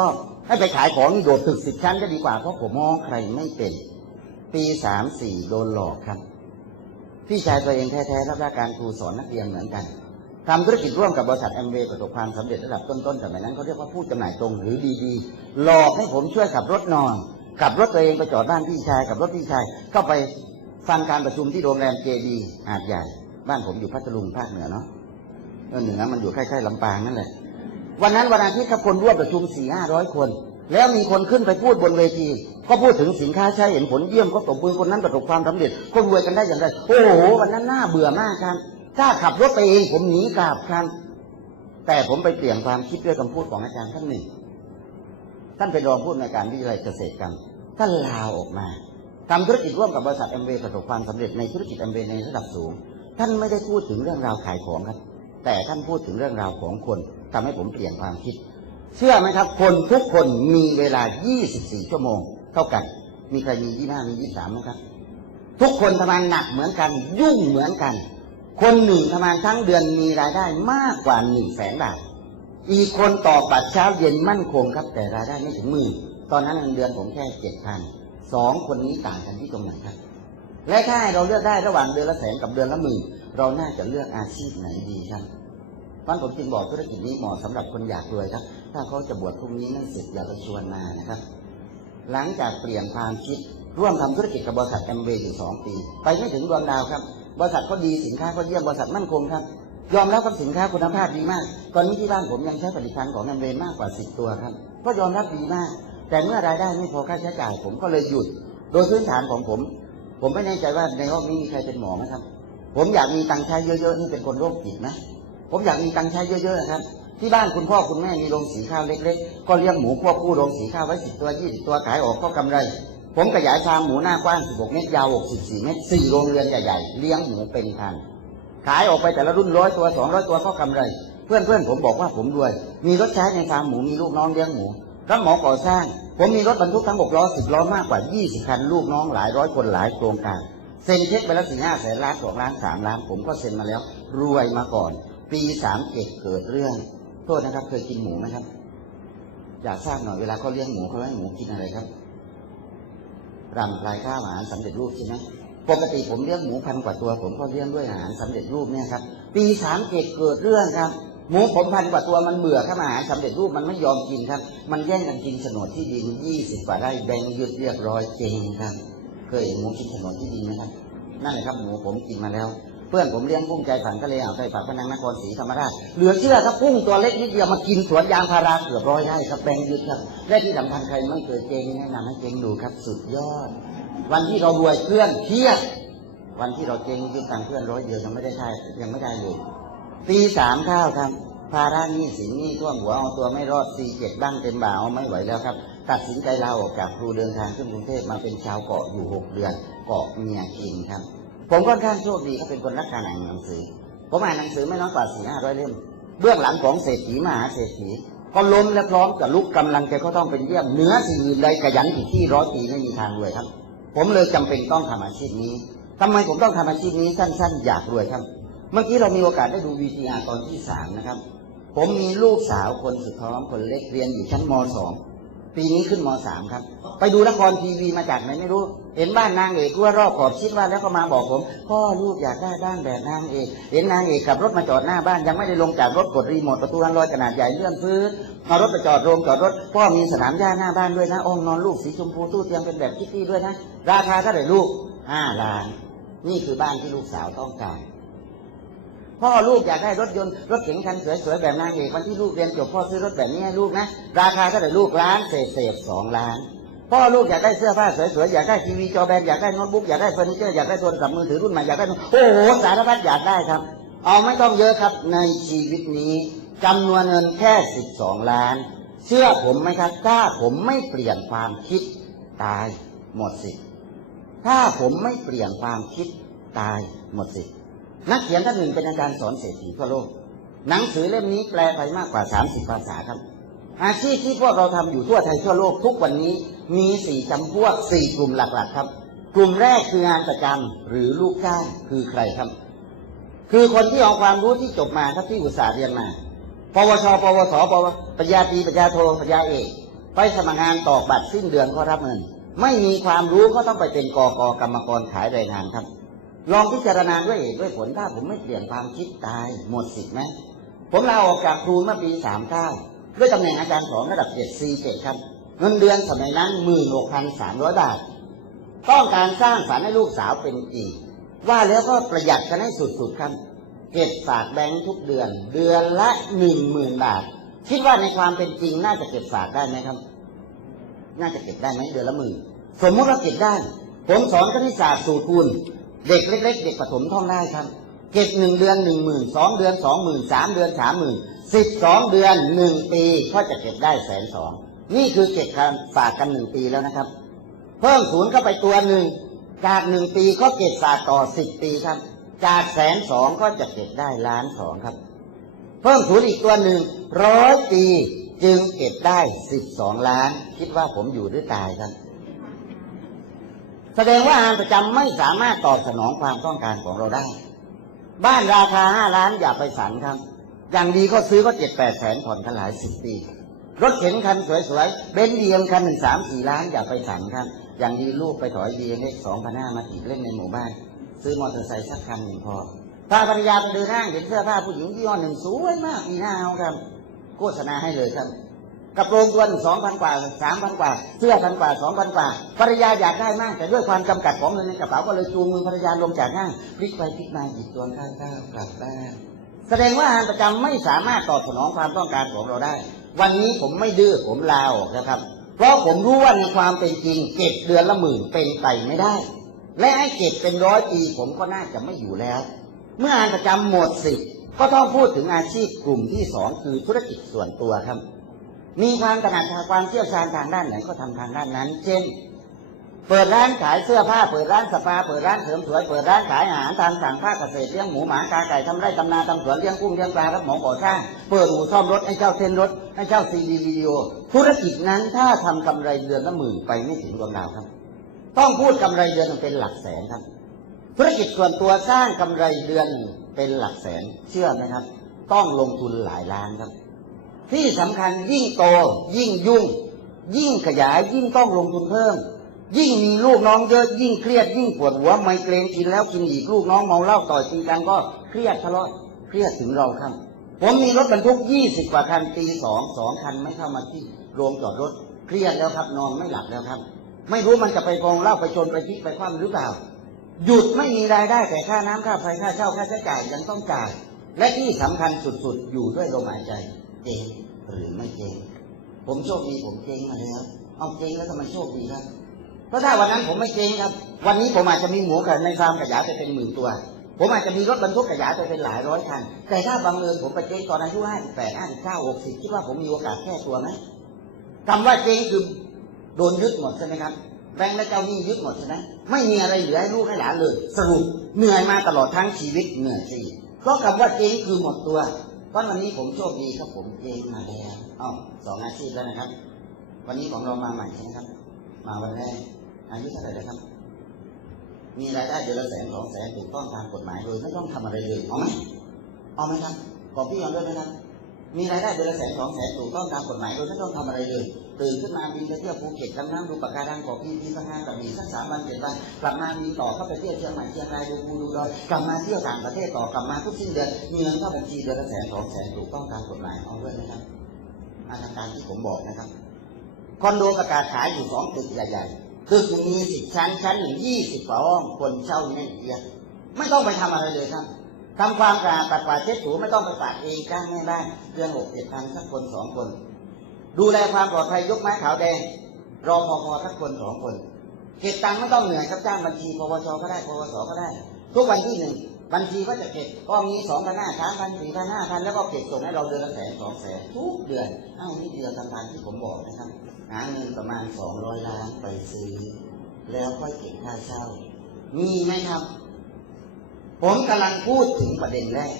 ก็ให้ไปขายของโดดตึกสิบชั้นก็ดีกว่าเพราะผมมองใครไม่เป็น ปีสามสี่โดนหลอกครับ พี่ชายตัวเองแท้ๆรับราชการครูสอนนักเรียนเหมือนกันทำธุรกิจร่วมกับบริษัทแอมเวย์ประสบความสำเร็จระดับต้นๆสมัยนั้นเขาเรียกว่าผู้จำหน่ายตรงหรือดีๆหลอกให้ผมช่วยขับรถนอนขับรถตัวเองไปจอดบ้านพี่ชายกับรถพี่ชายเข้าไปฟังการประชุมที่โรงแรมเจดีหาดใหญ่ บ้านผมอยู่พัทลุงภาคเหนือเนาะเออเหนือมันอยู่ใกล้ๆลำปางนั่นแหละ วันนั้นวันอาทิตย์ครับคนร่วมประชุมสี่ห้าร้อยคน แล้วมีคนขึ้นไปพูดบนเวที ก็พูดถึงสินค้าใช้เห็นผลเยี่ยมก็ตบมือคนนั้นประสบความสำเร็จคนรวยกันได้อย่างไรโอ้โหวันนั้นน่าเบื่อมากครับถ้าขับรถไปเองผมหนีกราบครับแต่ผมไปเปลี่ยนความคิดด้วยคำพูดของอาจารย์ท่านหนึ่ง ท่านเป็นรองผู้อำนการวิทยาลัยเกษตรกรรมท่านลาออกมาทำธุรกิจร่วมกับบริษัทแอมเวย์ประสบความสำเร็จในธุรกิจแอมเวย์ในระดับสูง ท่านไม่ได้พูดถึงเรื่องราวขายของครับ แต่ท่านพูดถึงเรื่องราวของคนทำให้ผมเปลี่ยนความคิด เชื่อไหมครับ คนทุกคนมีเวลา 24 ชั่วโมง เท่ากัน มีใครมี 25 มี 23ไหมครับ ทุกคนทำงานหนักเหมือนกัน ยุ่งเหมือนกัน คนหนึ่งทำงานทั้งเดือนมีรายได้มากกว่า1นึ่งแสนบาท อีกคนต่อบัตรเช้าเย็นมั่นคงครับ แต่รายได้ไม่ถึงหมื่นตอนนั้นเงินเดือนผมแค่เจ็ดพันสองคนนี้ต่างกันที่ตรงไหนครับและถ้าเราเลือกได้ระหว่างเดือนละแสนกับเดือนละหมื่นเราน่าจะเลือกอาชีพไหนดีครับ ตอนผมจึงบอกธุรกิจนี้เหมาะสำหรับคนอยากรวยครับ ถ้าเขาจะบวชพรุ่งนี้นั่นเสร็จอย่าไปชวนมานะครับ หลังจากเปลี่ยนความคิดร่วมทำธุรกิจกับบริษัทแอมเวย์อยู่สองปี ไปไม่ถึงดวงดาวครับ บริษัทก็ดีสินค้าก็เยี่ยมบริษัทมั่นคงครับ ยอมรับกับสินค้าคุณภาพดีมาก ตอนนี้ที่บ้านผมยังใช้ผลิตภัณฑ์ของแอมเวย์มากกว่าสิบตัวครับก็ยอมรับดีมาก แต่เมื่อรายได้ไม่พอค่าใช้จ่าย ผมก็เลยหยุด โดยพื้นฐานของผม ผมไม่แน่ใจว่าในห้องนี้มีใครเป็นหมอไหมครับ ผมอยากมีตังค์ใช้เยอะๆนี่เป็นคนโรคจิตไหม ผมอยากมีตังค์ใช้เยอะๆนะครับ ที่บ้านคุณพ่อคุณแม่มีโรงสีข้าวเล็ก ๆ ก็เลี้ยงหมูควบคู่โรงสีข้าวไว้สิบตัวยี่สิบตัวขายออกก็กำไร ผมขยายฟาร์มหมูหน้ากว้าง16เมตรยาว64เมตรสี่โรงเรือนใหญ่ๆเลี้ยงหมูเป็นพันขายออกไปแต่ละรุ่นร้อยตัวสองร้อยตัวก็กำไร เพื่อนเพื่อนๆผมบอกว่าผมรวย มีรถใช้ในฟาร์มหมูมีลูกน้องเลี้ยงหมูรับหมาก่อสร้าง ผมมีรถบรรทุกทั้งหกล้อสิบล้อมากกว่า20คันลูกน้องหลายร้อยคนหลายโครงการเซ็นเช็คไปแล้วสี่ห้าแสนล้านสองล้านสามล้าน ผมก็เซ็นมาแล้ว รวยมาก่อน ปีสามเจ็ดเกิดเรื่อง โทษนะครับ เคยกินหมูไหมครับ อยากทราบหน่อยเวลาเขาเลี้ยงหมูเขาให้หมูกินอะไรครับรำลายข้าวอาหารสำเร็จรูปใช่ไหมปกติผมเลี้ยงหมูพันกว่าตัว ผมก็เลี้ยงด้วยอาหารสำเร็จรูปเนี่ยครับ ปีสามเจ็ดเกิดเรื่องครับ หมูผมพันกว่าตัวมันเบื่อครับอาหารสำเร็จรูปมันไม่ยอมกินครับ มันแย่งกันกินโฉนดที่ดินยี่สิบกว่าไร่แบ่งยึดเรียบร้อยเจงครับ เคยเห็นหมูกินโฉนดที่ดินไหมครับนั่นแหละครับหมูผมกินมาแล้ว เพื่อนผมเลี้ยงกุ้งใจฝันทะเลอ่าวไทยปากพนังนครศรีธรรมราชเหลือเชื่อครับกุ้งตัวเล็กนิดเดียวมากินสวนยางพาราเกือบร้อยไร่ครับแบ่งยึดครับและที่สำคัญใครไม่เคยเจงแนะนำให้เจงดูครับสุดยอด วันที่เรารวยเพื่อนเครียดวันที่เราเจงยืมตังเพื่อนร้อยเดียวยังไม่ได้ใช่ยังไม่ได้เลยปีสามข้าวครับภาระนี้สินนี้ท่วมหัวเอาตัวไม่รอดสี่เจ็ดบ้างเต็มบ่าเอาไม่ไหวแล้วครับ ตัดสินใจลาออกจากครูเดินทางขึ้นกรุงเทพมาเป็นชาวเกาะอยู่หกเดือน เกาะเมียกินครับ ผมค่อนข้างโชคดีเขาเป็นคนรักการอ่านหนังสือ ผมอ่านหนังสือไม่น้อยกว่าสี่ห้าร้อยเล่ม เบื้องหลังของเศรษฐีมหาเศรษฐีก็ล้มและพร้อมกับลุกกำลังใจก็ต้องเป็นเยี่ยมเหนือสิ่งอื่นใดขยันอีกที่ร้อยปีไม่มีทางรวยครับ ผมเลยจำเป็นต้องทำอาชีพนี้ทำไมผมต้องทำอาชีพนี้สั้นๆ อยากรวยครับ เมื่อกี้เรามีโอกาสได้ดู VTR ตอนที่สามนะครับ ผมมีลูกสาวคนสุดท้องคนเล็กเรียนอยู่ชั้นมสอง ปีนี้ขึ้นมสามครับ ไปดูละครทีวีมาจากไหนไม่รู้ เห็นบ้านนางเอกทั่วรอบขอบชิดว่าแล้วก็มาบอกผมพ่อลูกอยากได้บ้านแบบนางเอก เห็นนางเอกขับรถมาจอดหน้าบ้านยังไม่ได้ลงจากรถกดรีโมทประตูทางลอยขนาดใหญ่เลื่อนพื้นเอารถไปจอดโรงจอดรถพ่อมีสนามหญ้าหน้าบ้านด้วยนะอ้องนอนลูกสีชมพูตู้เตียงเป็นแบบคิตตี้ด้วยนะ ราคาเท่าไหร่ลูกห้าล้าน นี่คือบ้านที่ลูกสาวต้องการ พ่อลูกอยากได้รถยนต์รถเก๋งคันสวยๆแบบนางเอกวันที่ลูกเรียนจบพ่อซื้อรถแบบนี้ให้ลูกนะ ราคาเท่าไหร่ลูกล้านเศษเศษสองล้านพ่อลูกอยากได้เสื้อผ้าสวยๆอยากได้ทีวีจอแบนอยากได้โน้ตบุ๊กอยากได้เฟอร์นิเจอร์อยากได้โทรศัพท์มือถือรุ่นใหม่อยากได้โอ้โหสารพัดอยากได้ครับ เอาไม่ต้องเยอะครับในชีวิตนี้จำนวนเงินแค่สิบสองล้าน เชื่อผมไหมครับ ถ้าผมไม่เปลี่ยนความคิดตายหมดสิทธิ์ถ้าผมไม่เปลี่ยนความคิดตายหมดสิทธิ์ นักเขียนท่านหนึ่งเป็นอาจารย์สอนเศรษฐีทั่วโลก หนังสือเล่มนี้แปลไปมากกว่า 30 ภาษาครับ อาชีพที่พวกเราทำอยู่ทั่วไทยทั่วโลกทุกวันนี้มีสี่จำพวกสี่กลุ่มหลักๆ ครับ กลุ่มแรกคืองานประจำหรือลูกจ้างคือใครครับ คือคนที่เอาความรู้ที่จบมาครับที่อุตสาห์เรียนมา ปวช ปวส ปวปริญญาตรีปริญญาโทปริญญาเอกไปสมัครงานตอกบัตรสิ้นเดือนก็รับเงิน ไม่มีความรู้ก็ต้องไปเป็นกอกอกรรมกรขายแรงงานครับ ลองพิจารณาด้วยเหตุด้วยผลถ้าผมไม่เปลี่ยนความคิดตายหมดสิทธิ์ไหมผมลาออกจากครูเมื่อปีสามเก้าด้วยตำแหน่งอาจารย์สอนระดับเจ็ดซีเจ็ดครับเงินเดือนสมัยนั้นหมื่นหกพันสามร้อยบาท ต้องการสร้างฝันให้ลูกสาวเป็นจริงว่าแล้วก็ประหยัดกันให้สุดๆครับเก็บฝากแบงค์ทุกเดือน เดือนละหนึ่งหมื่นบาท คิดว่าในความเป็นจริงน่าจะเก็บฝากได้ไหมครับ น่าจะเก็บได้ไหมเดือนละหมื่นสมมติว่าเก็บได้ ผมสอนคณิตศาสตร์สูตรคูณ เด็กเล็ก ๆ เด็กประถมท่องได้ครับเก็บหนึ่งเดือนหนึ่งหมื่นสองเดือนสองหมื่นสามเดือนสามหมื่นสิบสองเดือนหนึ่งปีก็จะเก็บได้แสนสองนี่คือเก็บการฝากกันหนึ่งปีแล้วนะครับ เพิ่มศูนย์เข้าไปตัวหนึ่งจากหนึ่งปีก็เก็บฝากต่อสิบปีครับ จากแสนสองก็จะเก็บได้ล้านสองครับ เพิ่มศูนย์อีกตัวหนึ่งร้อยปีจึงเก็บได้สิบสองล้าน คิดว่าผมอยู่หรือตายครับ แสดงว่างานประจำไม่สามารถตอบสนองความต้องการของเราได้ บ้านราคาห้าล้านอย่าไปฝันครับ อย่างดีก็ซื้อก็เจ็ดแปดแสนผ่อนกันหลายสิบปี รถเข็นคันสวยๆเบนซ์ดีเอ็มคันหนึ่งสามสี่ล้านอย่าไปฝันครับ อย่างดีลูกไปถอยดีเอ็มเอ็กสองพันห้ามาติดเล่นในหมู่บ้าน ซื้อมอเตอร์ไซค์สักคันหนึ่งพอพาภรรยาไปเดินห้างเห็นเสื้อผ้าผู้หญิงยี่ห้อหนึ่งสวยมากมีหน้าเอาครับ โฆษณาให้เลยครับ กระโปรงตัวนสองพันกว่าสามพันกว่า เสื้อพันกว่าสองพันกว่าภรรยาอยากได้มาก แต่ด้วยความจำกัดของเงินในกระเป๋าก็เลยจูงมือภรรยาลงจากห้างพลิกไปพลิกมาหยิบตัวข้างข้าวกลับบ้านแสดงว่าอาหารประจำไม่สามารถตอบสนองความต้องการของเราได้ วันนี้ผมไม่ดื้อผมลาออกนะครับ เพราะผมรู้ว่าในความเป็นจริงเก็บเดือนละหมื่นเป็นไปไม่ได้ และให้เก็บเป็นร้อยปีผมก็น่าจะไม่อยู่แล้ว เมื่ออาหารประจำหมดสิทธิ์ก็ต้องพูดถึงอาชีพกลุ่มที่สองคือธุรกิจส่วนตัวครับ มีความถนัดทางความเชี่ยวชาญทางด้านไหนก็ทำทางด้านนั้น เช่น เปิดร้านขายเสื้อผ้า เปิดร้านสปา เปิดร้านเสริมสวย เปิดร้านขายอาหารทางสั่งภาคเกษตรเลี้ยงหมูหมากาไก่ทำไร่ทำนาทำสวนเลี้ยงกุ้งเลี้ยงปลารับหมาก่อสร้างเปิดอู่ซ่อมรถให้เช่าเส้นรถให้เช่าซีดีวิดีโอ ธุรกิจนั้นถ้าทำกำไรเดือนละหมื่นไปไม่ถึงดวงดาวครับ ต้องพูดกำไรเดือนเป็นหลักแสนครับ ธุรกิจส่วนตัวสร้างกำไรเดือนเป็นหลักแสนเชื่อไหมครับ ต้องลงทุนหลายล้านครับ ที่สำคัญยิ่งโต ยิ่งยุ่ง ยิ่งขยายยิ่งต้องลงทุนเพิ่ม ยิ่งมีลูกน้องเยอะยิ่งเครียดยิ่งปวดหัวไมเกรนกินแล้วกินอีกลูกน้องเมาเหล้าต่อยตีกันก็เครียดทะเลาะเครียดถึงเราครับผมมีรถบรรทุกยี่สิบกว่าคันตีสองสองคันไม่เข้ามาที่โรงจอดรถเครียดแล้วครับนอนไม่หลับแล้วครับ ไม่รู้มันจะไปกองเหล้าไปชนไปพลิกไปคว่ำหรือเปล่า หยุดไม่มีรายได้แต่ค่าน้ำค่าไฟค่าเช่าค่าใช้จ่ายยังต้องจ่าย และที่สำคัญสุดๆ อยู่ด้วยลมหายใจ เจ๊งหรือไม่เจ๊งผมโชคดีผมเจ๊งมาแล้วเอาเจ๊งแล้วทำไมโชคดีครับเพราะถ้าวันนั้นผมไม่เจ๊งครับ วันนี้ผมอาจจะมีหมูกับในฟาร์มขยายไปเป็นหมื่นตัว ผมอาจจะมีรถบรรทุกขยายไปเป็นหลายร้อยคัน แต่ถ้าบังเอิญผมไปเจ๊งตอนอายุห้าสิบแปดห้าสิบเก้าหกสิบคิดว่าผมมีโอกาสแก้ตัวไหมคำว่าเจ๊งคือโดนยึดหมดใช่ไหมครับแบงค์และเจ้าหนี้ยึดหมดใช่ไหมไม่มีอะไรเหลือให้ลูกให้หลานเลย สรุปเหนื่อยมาตลอดทั้งชีวิตเหนื่อยสิเพราะคำว่าเจ๊งคือหมดตัว วันวันนี้ผมโชคดีครับผมเองมาแล้วอ้าสองอาชีพแล้วนะครับ วันนี้ของเรามาใหม่ใช่ไหมครับ มาวันแรกอายุเท่าไหร่แล้วครับ มีรายได้เดือนละแสนสองแสนถูกต้องตามกฎหมายโดยไม่ต้องทำอะไรเลยเอาไหมเอาไหมครับขอพี่ยอมด้วยนะครับ มีรายได้เดือนละแสนสองแสนถูกต้องตามกฎหมายโดยไม่ต้องทำอะไรเลย ตื่นขึ้นมาบินไปเที่ยวภูเก็ตดำน้ำดูปะการังขอพี่พี่พังงานกับมีสักสามวันเจ็ดวันกลับมามีต่อเข้าไปเที่ยวเชียงใหม่เชียงรายดูภูดูดอยกลับมาเที่ยวต่างประเทศต่อกลับมาทุกสิ้นเดือนมีเงินเข้าบัญชีเดือนละแสนสองแสนถูกต้องตามกฎหมายเอาด้วยไหมครับอาการที่ผมบอกนะครับคอนโดประกาศขายอยู่สองตึกใหญ่ๆตึกมีสิบชั้นชั้นหนึ่งยี่สิบกว่าห้องคนเช่าแน่นเอียดไม่ต้องไปทำอะไรเลยครับทำความสะอาดปัดกวาดเช็ดถูไม่ต้องไปฝากเองจ้างแม่บ้านเดือนหกเจ็ดพันสักคนสองคน ดูแลความปลอดภัยยกไม้ขาวแดง รอพอพอสักคนสองคนเก็บตังค์ไม่ต้องเหนื่อยครับจ้างบัญชีปวชก็ได้ปวสก็ได้ ทุกวันที่หนึ่งบัญชีก็จะเก็บก็มีสองพันห้าสามพันสี่พันห้าพันแล้วก็เก็บส่งให้เราเดือนละแสนสองแสนทุกเดือนเอ้านี่เดือนทำงานที่ผมบอกนะครับหาเงินประมาณสองร้อยล้านไปซื้อ แล้วค่อยเก็บค่าเช่ามีไหมครับ ผมกำลังพูดถึงประเด็นแรก